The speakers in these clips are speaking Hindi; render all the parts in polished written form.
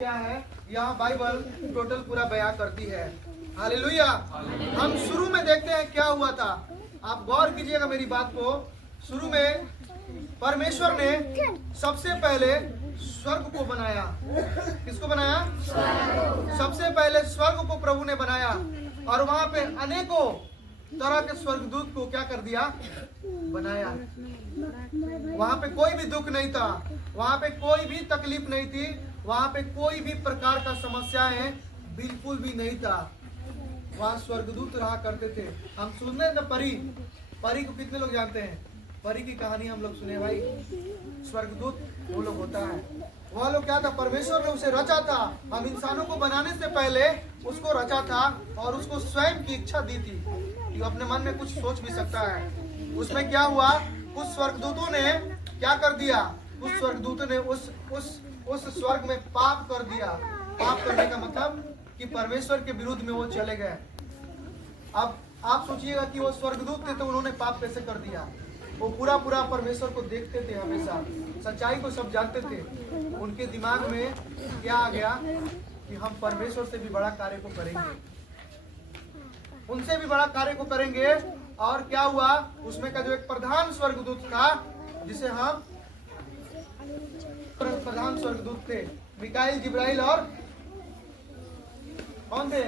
क्या है यहाँ बाइबल टोटल पूरा बयां करती है। हालेलुया। हम शुरू में देखते हैं क्या हुआ था। आप गौर कीजिएगा मेरी बात को। शुरू में परमेश्वर ने सबसे पहले स्वर्ग को बनाया। किसको बनाया? सबसे पहले स्वर्ग को प्रभु ने बनाया और वहां पे अनेकों तरह के स्वर्गदूत को क्या कर दिया? बनाया। वहां पे कोई भी दुख नहीं था, वहां पे कोई भी तकलीफ नहीं थी, वहां पे कोई भी प्रकार का समस्याएं बिल्कुल भी नहीं था। वहां स्वर्गदूत रहा करते थे। हम सुनते हैं परी को कितने लोग जानते हैं? परी की कहानी हम लोग सुने भाई। स्वर्गदूत वो लोग होता है। वह लोग क्या था? परमेश्वर ने उसे रचा था। हम इंसानों को बनाने से पहले उसको रचा था और उसको स्वयं की इच्छा दी थी कि अपने मन में कुछ सोच भी सकता है। उसमें क्या हुआ? कुछ स्वर्गदूतों ने क्या कर दिया? उस स्वर्गदूतों ने उस स्वर्ग में पाप कर दिया। पाप करने का मतलब कि परमेश्वर के विरुद्ध में वो चले गए। अब आप सोचिएगा कि वो स्वर्गदूत थे तो उन्होंने पाप कैसे कर दिया? वो पूरा परमेश्वर को देखते थे, हमेशा सच्चाई को सब जानते थे। उनके दिमाग में क्या आ गया कि हम परमेश्वर से भी बड़ा कार्य को करेंगे, उनसे भी बड़ा कार्य को करेंगे। और क्या हुआ? उसमें का जो एक प्रधान स्वर्गदूत था, जिसे हम प्रधान स्वर्गदूत थे, मिकाईल, जिब्राइल और कौन थे?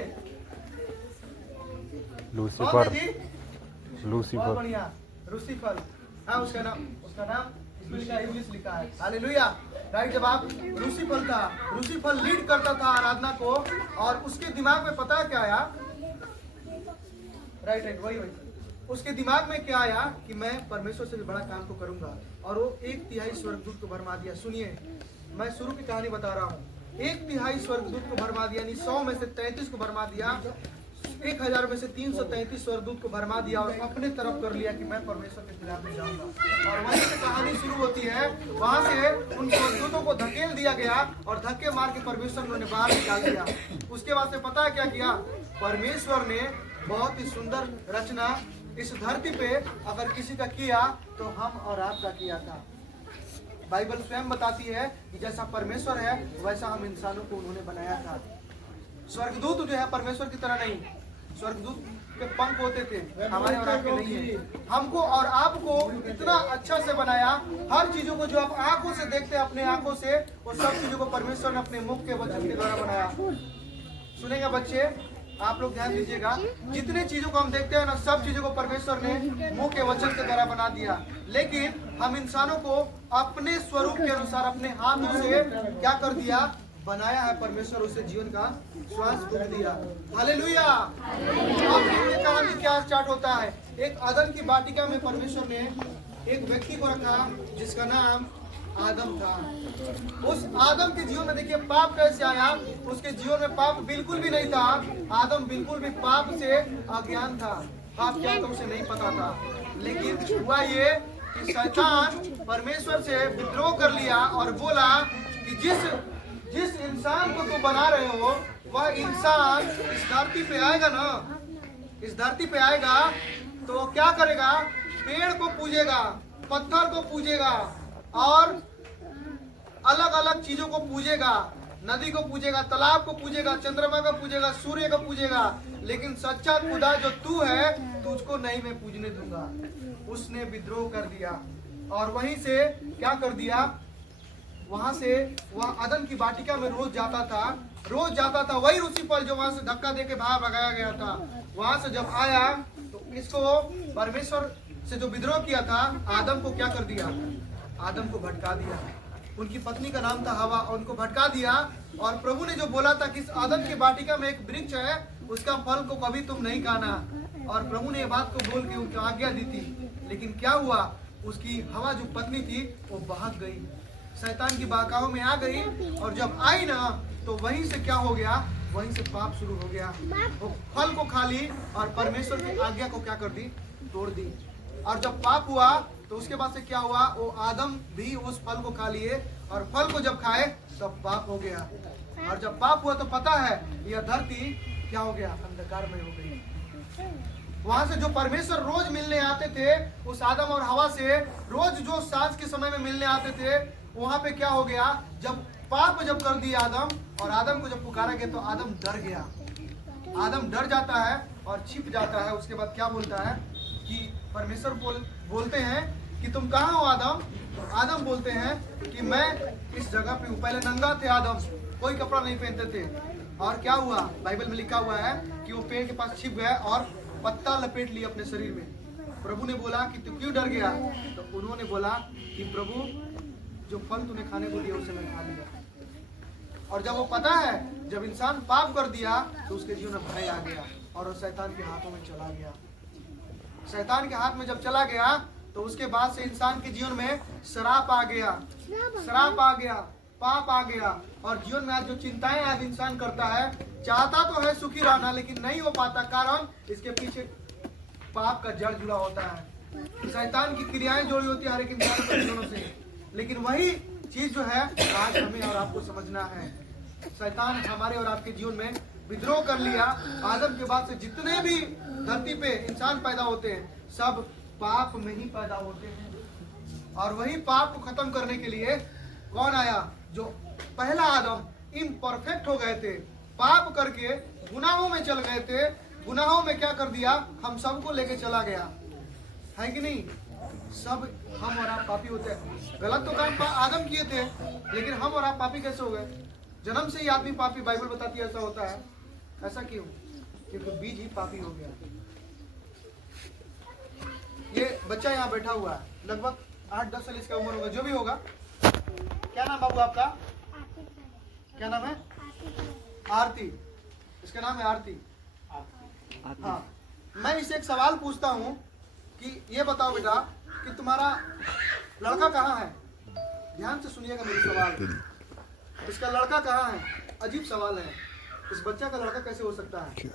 लूसीफर। बहुत बढ़िया, लूसीफर। हाँ, उसका नाम इंग्लिश लिखा है। हालेलुया। राइट। जब आप लूसीफर लीड करता था आराधना को, और उसके दिमाग में पता है क्या आया? राइट, वही उसके दिमाग में क्या आया कि मैं परमेश्वर से भी बड़ा काम को करूंगा, और वो 1/3 स्वर्गदूत को भरमा दिया। सुनिए, मैं शुरू की कहानी बता रहा हूँ। 1/3 स्वर्गदूत को भरमा दिया, यानी 100 में से 33 को भरमा दिया, 1000 में से 333 स्वर्गदूत को भरमा दिया और अपने तरफ कर लिया कि मैं परमेश्वर के खिलाफ में जाऊंगा। और वहीं से कहानी शुरू होती है। वहां से उन स्वर्गदूतों को धकेल दिया गया और धक्के मार के परमेश्वर ने बाहर निकाल दिया। उसके बाद से पता है क्या किया? परमेश्वर ने बहुत ही सुंदर रचना इस धरती पे अगर किसी का किया तो हम और आपका किया था। बाइबल स्वयं बताती है कि जैसा परमेश्वर है वैसा हम इंसानों को उन्होंने बनाया था। स्वर्गदूत जो है परमेश्वर की तरह नहीं। स्वर्गदूत के पंख होते थे, हमारे और आपके नहीं है। हमको और आपको इतना अच्छा से बनाया। हर चीजों को जो आप आंखों से देखते हैं अपने आंखों से, वो सब चीजों को परमेश्वर ने अपने मुख के वचन के द्वारा बनाया। सुनेंगे बच्चे, आप लोग ध्यान दीजिएगा। जितने चीजों को हम देखते हैं ना, सब चीजों को परमेश्वर ने मुंह के वचन के द्वारा बना दिया। लेकिन हम इंसानों को अपने स्वरूप के अनुसार अपने हाथों से क्या कर दिया? बनाया है। परमेश्वर उसे जीवन का श्वास फूंक दिया। हालेलुया। अब ये कहानी क्या स्टार्ट होता है? एक आदम की वाटिका में परमेश्वर ने एक व्यक्ति को रखा जिसका नाम आदम था। उस आदम के जीवन में देखिए पाप कैसे आया। उसके जीवन में पाप बिल्कुल भी नहीं था। आदम बिल्कुल भी पाप से अज्ञान था। पाप क्या था उसे नहीं पता था। लेकिन हुआ ये कि शैतान परमेश्वर से विद्रोह कर लिया और बोला कि जिस इंसान को तुम बना रहे हो वह इंसान इस धरती पे आएगा ना, इस धरती पे आएगा तो वो क्या करेगा? पेड़ को पूजेगा, पत्थर को पूजेगा और अलग अलग चीजों को पूजेगा। नदी को पूजेगा, तालाब को पूजेगा, चंद्रमा को पूजेगा, सूर्य को पूजेगा। लेकिन सच्चा खुदा जो तू है, तुझको नहीं मैं पूजने दूंगा। उसने विद्रोह कर दिया और वहीं से क्या कर दिया? वहां से वह आदम की वाटिका में रोज जाता था। वही लूसीफर जो वहां से धक्का देके बाहर भगाया गया था। वहां से जब आया तो इसको परमेश्वर से जो विद्रोह किया था, आदम को क्या कर दिया? आदम को भटका दिया। उनकी पत्नी का नाम था हवा, और उनको भटका दिया। और प्रभु ने जो बोला था कि इस आदम की वाटिका में एक वृक्ष है, उसका फल को कभी तुम नहीं खाना, और प्रभु ने ये बात को बोल के उनको आज्ञा दी थी। लेकिन क्या हुआ? उसकी हवा जो पत्नी थी वो भाग गई, शैतान की बाकाओं में आ गई। और जब आई ना तो वहीं से क्या हो गया? वहीं से पाप शुरू हो गया। वो फल को खा ली और परमेश्वर की आज्ञा को क्या कर दी? तोड़ दी। और जब पाप हुआ तो उसके बाद से क्या हुआ? वो आदम भी उस फल को खा लिए, और फल को जब खाए तब पाप हो गया। और जब पाप हुआ तो पता है यह धरती क्या हो गया? अंधकार में हो गई। वहां से जो परमेश्वर रोज मिलने आते थे उस आदम और हवा से, रोज जो सांझ के समय में मिलने आते थे, वहां पे क्या हो गया? जब पाप जब कर दिया आदम, और आदम को जब पुकारा गया तो आदम डर गया। आदम डर जाता है और छिप जाता है। उसके बाद क्या बोलता है कि परमेश्वर बोलते हैं कि तुम कहाँ हो आदम? तो आदम बोलते हैं कि मैं इस जगह पे हूँ। पहले नंगा थे आदम, कोई कपड़ा नहीं पहनते थे। और क्या हुआ, बाइबल में लिखा हुआ है कि वो पेड़ के पास छिप गए और पत्ता लपेट लिया अपने शरीर में। प्रभु ने बोला कि तू क्यों डर गया? तो उन्होंने बोला कि प्रभु, जो फल तूने खाने को दिया उसे मैं खा लिया। और जब वो पता है, जब इंसान पाप कर दिया तो उसके जीवन में भय आ गया और वो शैतान के हाथों में चला गया। शैतान के हाथ में जब चला गया तो उसके बाद से इंसान के जीवन में श्राप आ गया, श्राप आ गया, पाप आ गया। और जीवन में आज जो चिंताएं आज इंसान करता है, चाहता तो है सुखी रहना, लेकिन नहीं हो पाता। कारण इसके पीछे पाप का जड़ जुड़ा होता है, शैतान की क्रियाएं जुड़ी होती है हर एक इंसान के जीवनों से। लेकिन वही चीज जो है आज हमें और आपको समझना है। शैतान हमारे और आपके जीवन में विद्रोह कर लिया। आदम के बाद से जितने भी धरती पे इंसान पैदा होते हैं सब पाप में ही पैदा होते हैं। और वही पाप को खत्म करने के लिए कौन आया? जो पहला आदम इम्परफेक्ट हो गए थे, पाप करके गुनाहों में चल गए थे। गुनाहों में क्या कर दिया? हम सबको लेके चला गया, है कि नहीं? सब हम और आप पापी होते हैं। गलत तो काम आदम किए थे, लेकिन हम और आप पापी कैसे हो गए? जन्म से ही आदमी पापी, बाइबल बताती है ऐसा होता है। ऐसा क्यों? क्योंकि बीज ही पापी हो गया। ये बच्चा यहाँ बैठा हुआ है, लगभग 8-10 साल इसका उम्र होगा, जो भी होगा। क्या नाम बाबू आपका? क्या नाम है? आरती। इसका नाम है आरती। हाँ, मैं इसे एक सवाल पूछता हूँ कि ये बताओ बेटा कि तुम्हारा लड़का कहाँ है? ध्यान से सुनिएगा मेरी सवाल। इसका लड़का कहाँ है? अजीब सवाल है। इस बच्चा का लड़का कैसे हो सकता है?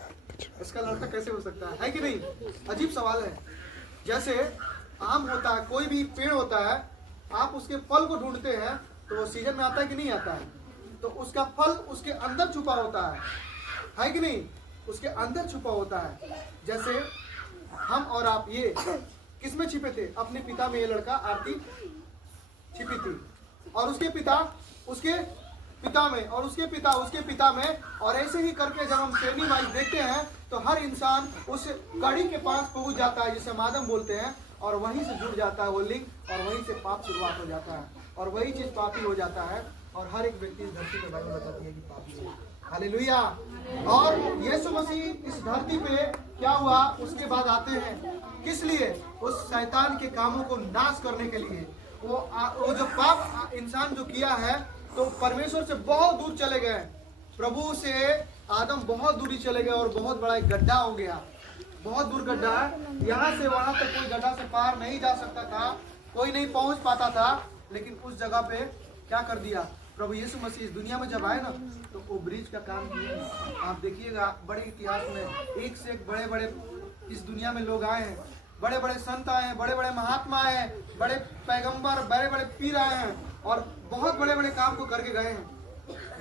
इसका लड़का कैसे हो सकता है कि नहीं? अजीब सवाल है। जैसे आम होता है, कोई भी पेड़ होता है, आप उसके फल को ढूंढते हैं तो वो सीजन में आता है कि नहीं आता है? तो उसका फल उसके अंदर छुपा होता है कि नहीं? उसके अंदर छुपा होता है। जैसे हम और आप ये किस में छिपे थे? अपने पिता में। ये लड़का आरती छिपी थी, और उसके पिता उसके पिता में, और उसके पिता उसके पिता में। और ऐसे ही करके जब हम श्रेणी वाइज देखते हैं तो हर इंसान उस कड़ी के पास पहुंच जाता है जिसे हम आदम बोलते हैं, और वहीं से जुड़ जाता है वो लिंग, और वहीं से पाप शुरुआत हो जाता है, और वही चीज पापी हो जाता है। और हर एक व्यक्ति इस धरती पे बाइबल बताती है कि पापी है। हालेलुया। और यीशु मसीह इस धरती पे क्या हुआ? उसके बाद आते हैं किस लिए? उस शैतान के कामों को नाश करने के लिए। वो जो पाप इंसान जो किया है, तो परमेश्वर से बहुत दूर चले गए। प्रभु से आदम बहुत दूरी चले गए और बहुत बड़ा एक गड्ढा हो गया, बहुत दूर गड्ढा है। यहाँ से वहां तक कोई गड्ढा से पार नहीं जा सकता था, कोई नहीं पहुंच पाता था। लेकिन उस जगह पे क्या कर दिया? प्रभु यीशु मसीह इस दुनिया में जब आए ना, तो वो ब्रिज का काम किए। आप देखिएगा बड़े इतिहास में एक से एक बड़े बड़े इस दुनिया में लोग आए हैं, बड़े बड़े संत आए हैं, बड़े बड़े महात्मा आए हैं, बड़े पैगंबर, बड़े बड़े पीर आए हैं, और बहुत बड़े बड़े काम को करके गए हैं।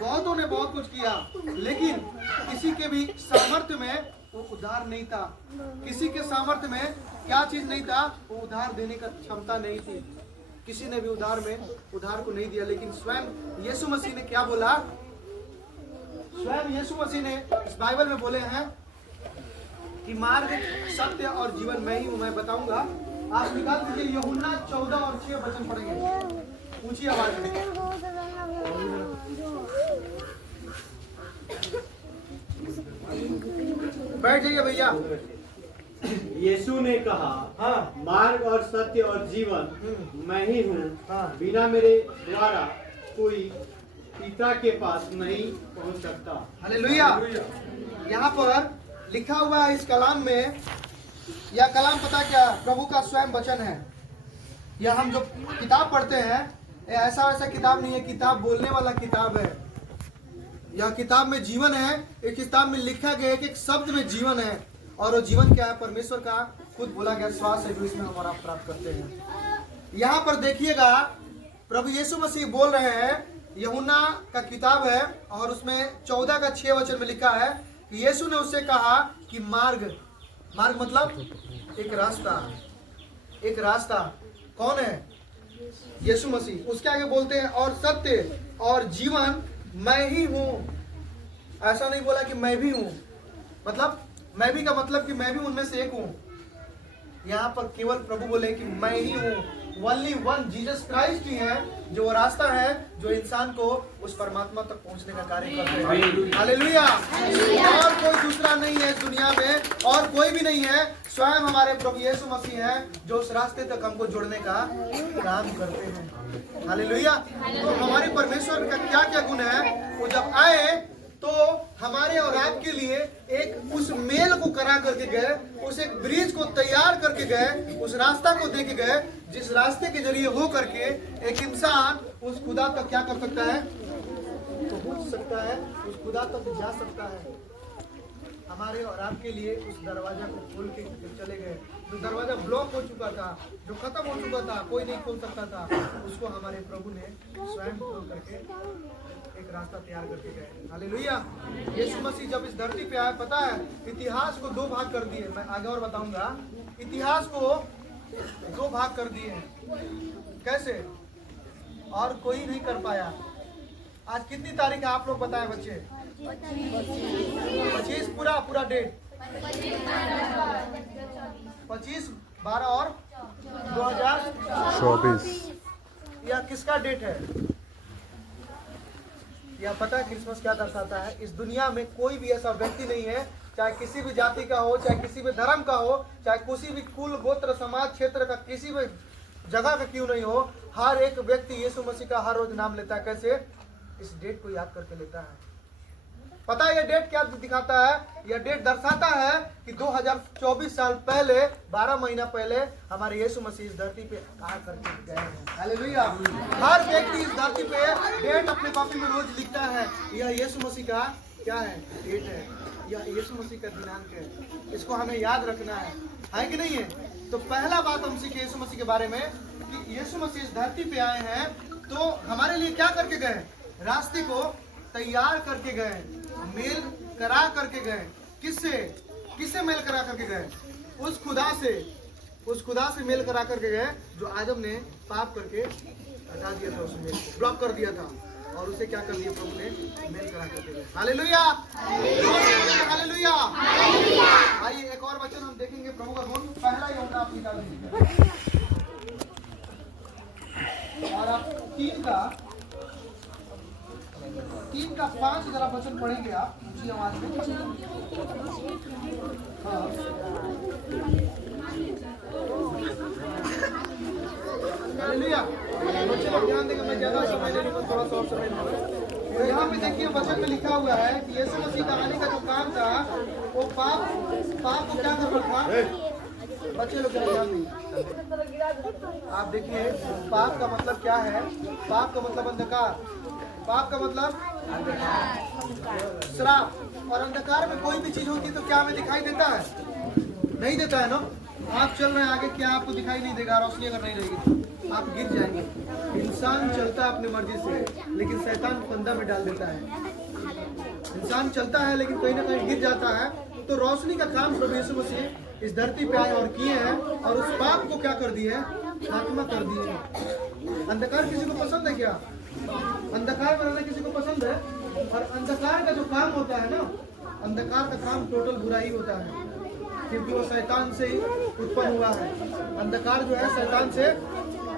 बहुतों ने बहुत कुछ किया, लेकिन किसी के भी सामर्थ्य में वो उद्धार नहीं था। किसी के सामर्थ्य में क्या चीज नहीं था? वो उद्धार देने का क्षमता नहीं थी। किसी ने भी उद्धार को नहीं दिया। लेकिन स्वयं यीशु मसीह ने क्या बोला? स्वयं यीशु मसीह ने इस बाइबल में बोले हैं कि मार्ग, सत्य और जीवन मैं ही हूँ, मैं बताऊंगा। आप निकाल दीजिए यूहन्ना 14 और 6 वचन पढ़ेंगे ऊंची आवाज में। बैठ जाइए भैया। यीशु ने कहा, हाँ, मार्ग और सत्य और जीवन मैं ही हूँ। हाँ। बिना मेरे द्वारा कोई पिता के पास नहीं पहुँच सकता। हालेलुया। यहाँ पर लिखा हुआ है इस कलाम में, यह कलाम पता क्या? प्रभु का स्वयं वचन है। यह हम जो किताब पढ़ते हैं, ऐसा वैसा किताब नहीं है, किताब बोलने वाला किताब है। यह किताब में जीवन है। एक किताब में लिखा गया है कि एक शब्द में जीवन है, और वो जीवन क्या है? परमेश्वर का खुद बोला गया श्वास है जो इसमें हमारा प्राप्त करते हैं। यहाँ पर देखिएगा प्रभु यीशु मसीह बोल रहे हैं, यूहन्ना का किताब है और उसमें 14 का 6 वचन में लिखा है कि यीशु ने उससे कहा कि मार्ग मतलब एक रास्ता। एक रास्ता कौन है? यीशु मसीह। उसके आगे बोलते हैं और सत्य और जीवन मैं ही हूँ। ऐसा नहीं बोला कि मैं भी हूँ, मतलब मैं भी का मतलब कि मैं भी उनमें से एक हूँ। यहाँ पर केवल प्रभु बोले कि मैं ही हूँ। ओनली वन जीसस क्राइस्ट ही है जो वो रास्ता है जो इंसान को उस परमात्मा तक पहुंचने का कार्य करते हैं। हालेलुया। और कोई दूसरा नहीं है इस दुनिया में, और कोई भी नहीं है, स्वयं हमारे प्रभु यीशु मसीह है जो उस रास्ते तक हमको जोड़ने का काम करते हैं। हालेलुया। तो हमारे परमेश्वर का क्या क्या गुण है, वो जब आए तो हमारे और आपके लिए एक उस मेल को करा करके गए, उस एक ब्रिज को तैयार करके गए, उस रास्ता को दे के गए जिस रास्ते के जरिए हो करके एक इंसान उस खुदा तक क्या कर सकता है, पहुंच सकता है, उस खुदा तक जा सकता है। हमारे और आपके लिए उस दरवाजा को खोल के चले गए। जो दरवाजा ब्लॉक हो चुका था, जो खत्म हो चुका था, कोई नहीं खोल सकता था, उसको हमारे प्रभु ने स्वयं खोल करके एक रास्ता तैयार करके गए। हालेलुया। यीशु मसीह जब इस धरती पे आए, पता है इतिहास को दो भाग कर दिए। मैं आगे और बताऊंगा। इतिहास को दो भाग कर दिए हैं। कैसे? और कोई नहीं कर पाया। आज कितनी तारीख है आप लोग बताएं बच्चे? 25 पूरा डेट 25, 12 और 2024। यह किसका डेट है? यह पता है क्रिसमस क्या दर्शाता है? इस दुनिया में कोई भी ऐसा व्यक्ति नहीं है, चाहे किसी भी जाति का हो, चाहे किसी भी धर्म का हो, चाहे किसी भी कुल गोत्र समाज क्षेत्र का किसी भी जगह का क्यों नहीं हो, हर एक व्यक्ति यीशु मसीह का हर रोज नाम लेता है। कैसे? इस डेट को याद करके लेता है। पता है यह डेट क्या दिखाता है? यह डेट दर्शाता है कि 2024 साल पहले, 12 महीना पहले हमारे यीशु मसीह इस धरती पे आ करके गए हैं। हालेलुया। हर व्यक्ति इस धरती पे डेट अपने कॉपी में रोज लिखता है। यह यीशु मसीह का क्या है? डेट है। यह यीशु मसीह का दिनांक है। इसको हमें याद रखना है कि नहीं है? तो पहला बात हम सीखे यीशु मसीह के बारे में कि यीशु मसीह इस धरती पे आए हैं तो हमारे लिए क्या करके गए? रास्ते को तैयार करके गए, मेल करा करके गए। किससे मेल करा करके गए? उस खुदा से मेल करा करके गए जो आदम ने पाप करके हटा दिया था, उसमें ब्लॉक कर दिया था, और उसे क्या कर दिया? प्रभु ने मेल करा करके गए। हालेलुया। हालेलुया। आइए एक और वचन हम देखेंगे प्रभु का गुण। पहला यूहन्ना आप निकाल दीजिए और आप 3 का 5 जरा वचन पढ़ेंगे आप ऊंची आवाज में। हाँ। हालेलुया। बच्चे लोग ध्यान देंगे, मैं ज्यादा समय नहीं लूंगा, थोड़ा सा और समय लूंगा। तो यहाँ पे देखिए वचन में लिखा हुआ है कि यीशु मसीह का आने का जो काम था वो पाप को क्या करना था? बच्चे लोग ध्यान देंगे। आप देखिए पाप का मतलब क्या है? पाप का मतलब अंधकार, पाप का मतलब श्राप। और अंधकार में कोई भी चीज होती है तो क्या हमें दिखाई देता है? नहीं देता है ना। आप चल रहे हैं आगे, क्या आपको दिखाई नहीं देगा? रोशनी अगर नहीं रहेगी तो आप गिर जाएंगे। इंसान चलता है अपनी मर्जी से, लेकिन शैतान फंदा में डाल देता है। इंसान चलता है लेकिन कहीं ना कहीं गिर जाता है। तो रोशनी का काम प्रभु यीशु मसीह इस धरती पे आए और किए हैं, और उस पाप को क्या कर दिए? खात्मा कर दिए हैं। अंधकार किसी को पसंद है क्या? अंधकार में रहना किसी को पसंद है? और अंधकार का जो काम होता है ना, अंधकार का काम टोटल बुरा ही होता है, क्योंकि वो शैतान से ही उत्पन्न हुआ है। अंधकार जो है शैतान से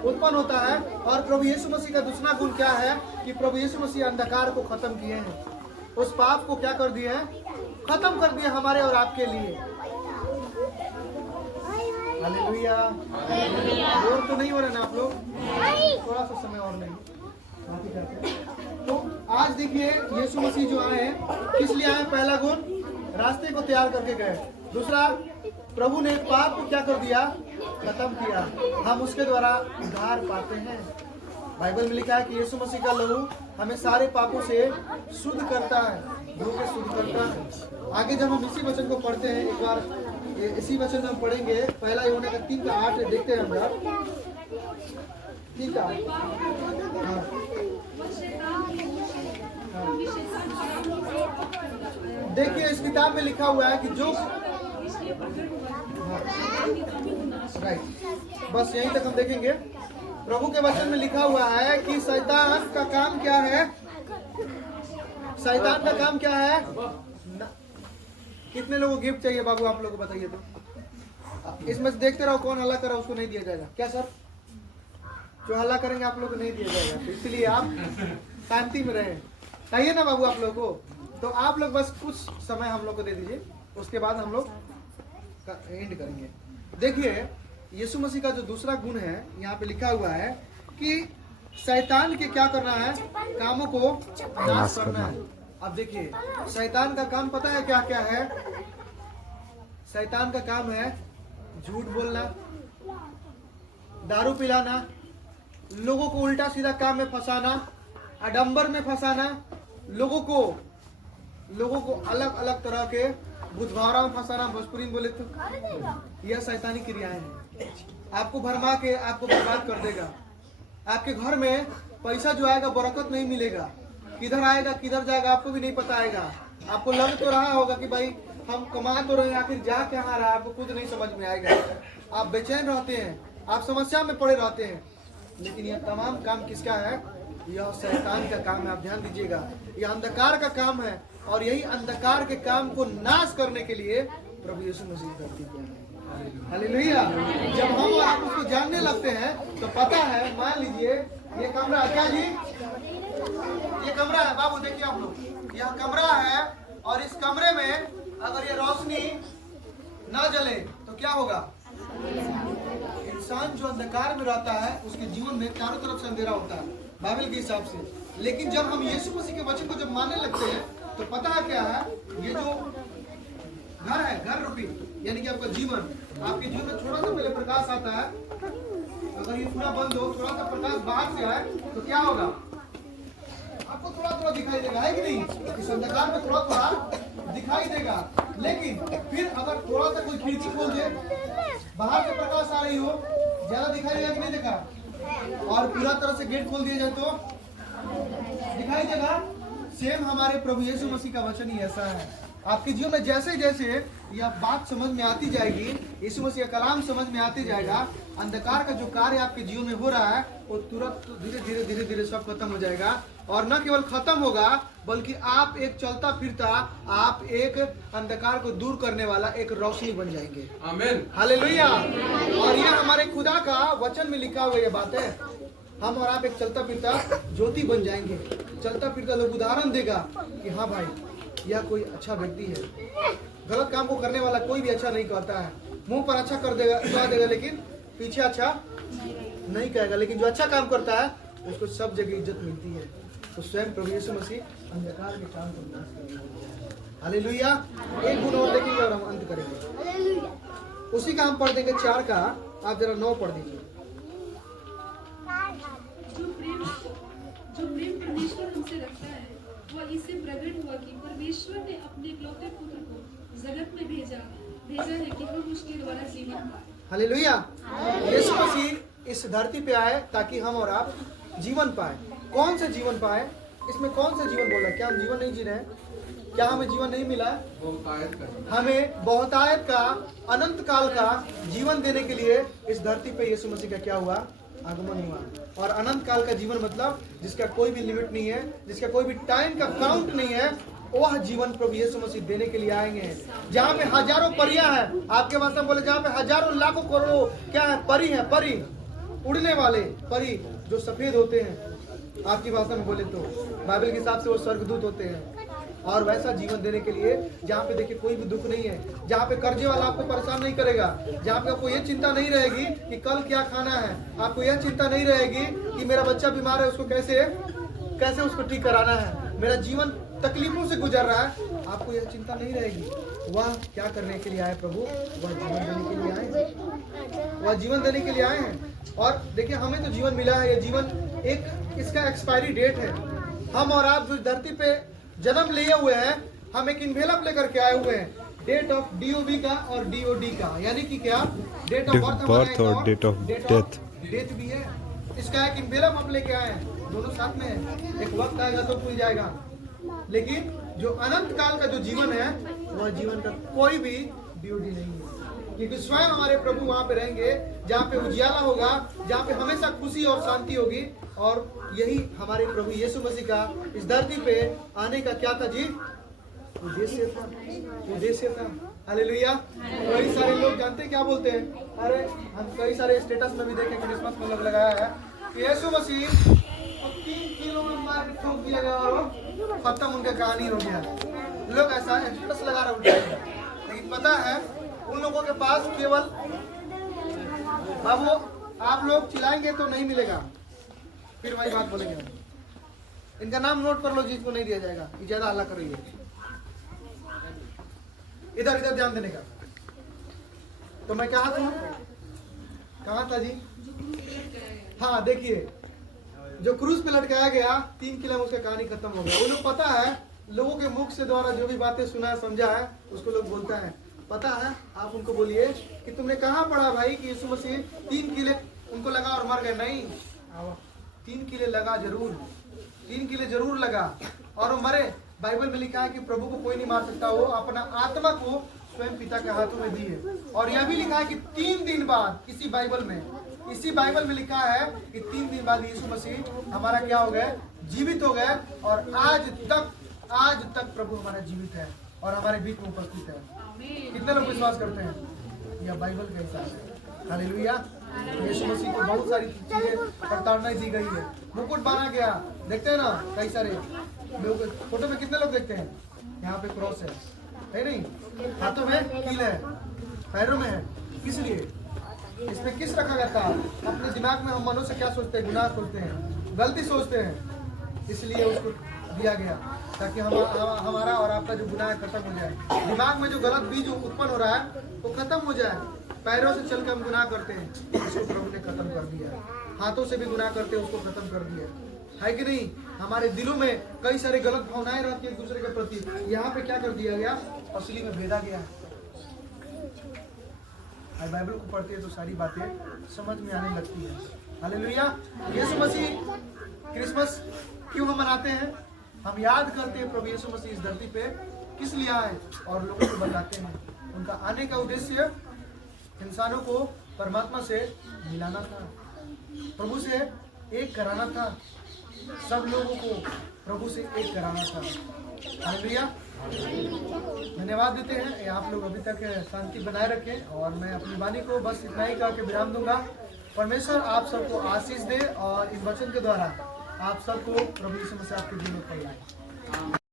उत्पन्न होता है। और प्रभु यीशु मसीह का दूसरा गुण क्या है कि प्रभु यीशु मसीह अंधकार को खत्म किए हैं, उस पाप को क्या कर दिए हैं? खत्म कर दिए हमारे और आपके लिए। हालेलुया। बोर तो नहीं हो रहे ना आप लोग? थोड़ा सा समय और नहीं, बाकी करते हैं। तो आज देखिए यीशु मसीह जो आए हैं किस लिए आए? पहला गुण, रास्ते को तैयार करके गए। दूसरा, प्रभु ने पाप को क्या कर दिया? खत्म किया। हम उसके द्वारा उद्धार पाते हैं। बाइबल में लिखा है कि यीशु मसीह का लहू हमें सारे पापों से शुद्ध करता है, धो के शुद्ध करता है। आगे जब हम इसी वचन को पढ़ते हैं, एक बार इसी वचन में हम पढ़ेंगे। पहला यूहन्ना का 3 का 8 देखते हैं हम लोग। 3 का 8। देखिए इस किताब में लिखा हुआ है कि जो राइट, बस यहीं तक हम देखेंगे। प्रभु के वचन में लिखा हुआ है कि शैतान का काम क्या है? शैतान का काम क्या है? कितने लोगों को गिफ्ट चाहिए बाबू, आप लोगों को बताइए तो। इसमें से देखते रहो कौन हल्ला कर रहा है, उसको नहीं दिया जाएगा। क्या सर? जो हल्ला करेंगे आप लोग को नहीं दिया जाएगा, तो इसलिए आप शांति में रहें। कहिए ना बाबू आप लोग को। तो आप लोग बस कुछ समय हम लोग को दे दीजिए, उसके बाद हम लोग एंड करेंगे। देखिए यीशु मसीह का जो दूसरा गुण है यहाँ पे लिखा हुआ है कि शैतान के क्या करना है? कामों को नाश करना है। अब देखिए शैतान का काम पता है क्या क्या है? शैतान का काम है झूठ बोलना, दारू पिलाना, लोगों को उल्टा सीधा काम में फंसाना, आडंबर में फंसाना, लोगों को अलग अलग तरह के बुधवारा में फंसाना, भोजपुरी में बोले तो यह शैतानी क्रियाएं हैं। आपको भरमा के आपको बर्बाद कर देगा। आपके घर में पैसा जो आएगा बरकत नहीं मिलेगा, किधर आएगा किधर जाएगा आपको भी नहीं पता आएगा। आपको लग तो रहा होगा कि भाई हम कमा तो रहे हैं, आखिर जा क्या रहा है आपको खुद नहीं समझ में आएगा। आप बेचैन रहते हैं, आप समस्या में पड़े रहते हैं, लेकिन यह तमाम काम किसका है? यह शैतान का काम है। आप ध्यान दीजिएगा, यह अंधकार का काम है और यही अंधकार के काम को नाश करने के लिए प्रभु यीशु मसीह धरती पे आए। हालेलुया। जब हम और आप उसको जानने लगते हैं तो पता है, मान लीजिए ये कमरा क्या जी? ये कमरा है बाबू, देखिए आप लोग, यह कमरा है और इस कमरे में अगर ये रोशनी ना जले तो क्या होगा? इंसान जो अंधकार में रहता है उसके जीवन में चारों तरफ से अंधेरा होता है बाइबल के हिसाब से। लेकिन जब हम यीशु मसीह के वचन को जब मानने लगते हैं तो पता है क्या है? ये जो घर है, घर रूपी यानी कि आपका जीवन, आपके जीवन में थोड़ा सा पहले प्रकाश आता है। अगर ये पूरा बंद हो, थोड़ा सा प्रकाश बाहर से आए तो क्या होगा? आपको थोड़ा थोड़ा दिखाई देगा, है कि नहीं? इस अंधकार में थोड़ा थोड़ा दिखाई देगा। लेकिन फिर अगर थोड़ा सा कोई खिड़की खोल दे, बाहर से प्रकाश आ रही हो, ज्यादा दिखाई देगा कि नहीं देखा? और पूरा तरह से गेट खोल दिया जाए तो दिखाई देगा। सेम हमारे प्रभु यीशु मसीह का वचन ही ऐसा है। आपके जीवन में जैसे जैसे यह बात समझ में आती जाएगी, यीशु मसीह का कलाम समझ में आती जाएगा, अंधकार का जो कार्य आपके जीवन में हो रहा है वो तुरंत धीरे धीरे सब खत्म हो जाएगा। और न केवल खत्म होगा बल्कि आप एक चलता फिरता, आप एक अंधकार को दूर करने वाला एक रोशनी बन जाएंगे। आमीन, हालेलुया। और यह हमारे खुदा का वचन में लिखा हुआ ये बात है। हम और आप एक चलता फिरता ज्योति बन जाएंगे। चलता फिरता लोग उदाहरण देगा कि हाँ भाई यह कोई अच्छा व्यक्ति है। गलत काम को करने वाला कोई भी अच्छा नहीं करता है। मुंह पर अच्छा कर देगा लेकिन पीछे अच्छा नहीं कहेगा। लेकिन जो अच्छा काम करता है उसको सब जगह इज्जत मिलती है। तो स्वयं प्रभु यीशु मसीह अंधकार के काम को नाश करेंगे। हालेलुया। एक गुण और देखेंगे और हम अंत करेंगे। उसी का हम पढ़ देंगे 4 का, आप जरा 9 पढ़ दीजिए। जो प्रेम परमेश्वर हमसे रखता है वह इससे प्रकट हुआ कि परमेश्वर ने अपने इकलौते पुत्र को जगत में भेजा है कि हम उसके द्वारा जीवन पाए। हालेलुया। यीशु मसीह इस धरती पे आए ताकि हम और आप जीवन पाए। कौन सा जीवन पाए? इसमें कौन सा जीवन बोल रहा है? क्या हम जीवन नहीं जी रहे हैं? क्या हमें जीवन नहीं मिला? हमें बहुतायत का, अनंत काल का जीवन देने के लिए इस धरती पे यीशु मसीह का क्या हुआ? आगमन हुआ। और अनंत काल का जीवन मतलब जिसका कोई भी लिमिट नहीं है, जिसका कोई भी टाइम का काउंट नहीं है, वह जीवन प्रभु यीशु मसीह देने के लिए आएंगे। जहाँ पे हजारों परियां हैं, आपके भाषा में बोले जहाँ पे हजारों लाखों करोड़ों क्या है? परी है, परी, उड़ने वाले परी जो सफेद होते हैं। आपकी भाषा में बोले तो बाइबल के हिसाब से वो स्वर्गदूत होते हैं। और वैसा जीवन देने के लिए जहाँ पे देखिए कोई भी दुख नहीं है, जहाँ पे कर्जे वाला आपको परेशान नहीं करेगा, जहाँ पे आपको ये चिंता नहीं रहेगी कि कल क्या खाना है, आपको यह चिंता नहीं रहेगी कि मेरा बच्चा बीमार है उसको कैसे उसको ठीक कराना है, मेरा जीवन तकलीफों से गुजर रहा है, आपको यह चिंता नहीं रहेगी। वह क्या करने के लिए आए प्रभु? वह जीवन देने के लिए आए हैं। वह जीवन देने के लिए आए हैं। और देखिए हमें तो जीवन मिला है, ये जीवन एक इसका एक्सपायरी डेट है। हम और आप जो धरती पे जन्म लिए हुए हैं, हम एक इन्वेलप लेकर के आए हुए हैं, डेट ऑफ DOB का और DOD का, यानी कि क्या? डेट ऑफ बर्थ और डेट ऑफ डेथ भी है। इसका एक इन्वेलप हम लेके आए हैं, दोनों साथ में है। एक वक्त आएगा तो भूल जाएगा, लेकिन जो अनंत काल का जो जीवन है वह जीवन का कोई भी DOD नहीं है। क्योंकि स्वयं हमारे प्रभु वहां पे रहेंगे जहाँ पे उजियाला होगा, जहाँ पे हमेशा खुशी और शांति होगी। और यही हमारे प्रभु यीशु मसीह का इस धरती पे आने का क्या था जी? उद्देश्य था, उद्देश्य था। हालेलुया। कई सारे लोग जानते हैं क्या बोलते हैं? अरे हम कई सारे स्टेटस में भी देखे, क्रिसमस में लोग लगाया है कि यीशु मसीह 3 किलो में मार के ठोक दिया गया और खत्म, उनका कहानी हो गया। लोग ऐसा स्टेटस लगा रहे हैं, लेकिन पता है उन लोगों के पास केवल, बाबू आप लोग चिल्लाएंगे तो नहीं मिलेगा, फिर वही बात बोलेंगे हम। इनका नाम नोट कर लो जिसको नहीं दिया जाएगा, ये ज्यादा हल्ला कर रही है। इधर इधर ध्यान देने का। तो मैं कहा था जी? हाँ देखिए, जो क्रूज पे लटकाया गया 3 किलो में उसका कहानी खत्म हो गया। वो लोग पता है, लोगों के मुख से द्वारा जो भी बातें सुना है समझा है उसको लोग बोलता है। पता है, आप उनको बोलिए कि तुमने कहाँ पढ़ा भाई कि यीशु मसीह 3 किले उनको लगा और मर गए? नहीं, 3 किले लगा जरूर, 3 किले जरूर लगा और वो मरे। बाइबल में लिखा है कि प्रभु को कोई नहीं मार सकता, वो अपना आत्मा को स्वयं पिता के हाथों में दी है। और यह भी लिखा है कि 3 दिन बाद, इसी बाइबल में लिखा है कि 3 दिन बाद यीशु मसीह हमारा क्या हो गए? जीवित हो गए। और आज तक प्रभु हमारा जीवित है और हमारे बीच में उपस्थित है। कितने लोग विश्वास करते हैं? यह बाइबल का हिस्सा है। हालेलुया। यीशु मसीह को बहुत सारी चीजें प्रताड़ना दी गई है, मुकुट बांधा गया। देखते हैं ना, कई सारे लोग फोटो में कितने लोग देखते हैं? यहाँ पे क्रॉस है नहीं? हाथों में कील है, पैरों में है। किस लिए? इसमें किस रखा गया था? अपने दिमाग में हम मनुष्य क्या सोचते हैं? गुनाह सोचते हैं, गलती सोचते हैं, इसलिए उसको दिया गया ताकि हमारा और आपका जो गुनाह है खत्म हो जाए। दिमाग में जो गलत बीज उत्पन्न हो रहा है वो खत्म हो जाए। पैरों से चल के हम गुनाह करते हैं, उसको प्रभु ने खत्म कर दिया। हाथों से भी गुनाह करते हैं, उसको खत्म कर दिया है कि नहीं? हमारे दिलों में कई सारे गलत भावनाएं रहती है एक दूसरे के प्रति, यहाँ पे क्या कर दिया गया? असली में भेदा गया। बाइबल को पढ़ते हैं तो सारी बातें समझ में आने लगती है। हालेलुया। यीशु मसीह क्रिसमस क्यों हम मनाते हैं? हम याद करते हैं प्रभु यीशु मसीह इस धरती पे किस लिए आए और लोगों को बताते हैं। उनका आने का उद्देश्य इंसानों को परमात्मा से मिलाना था, प्रभु से एक कराना था, सब लोगों को प्रभु से एक कराना था। हालेलुया। धन्यवाद देते हैं। आप लोग अभी तक शांति बनाए रखें और मैं अपनी वाणी को बस इतना ही कह के विराम दूंगा। परमेश्वर आप सबको आशीष दे और इस वचन के द्वारा आप सबको प्रभु यीशु मसीह आपके जीवन पर लाए।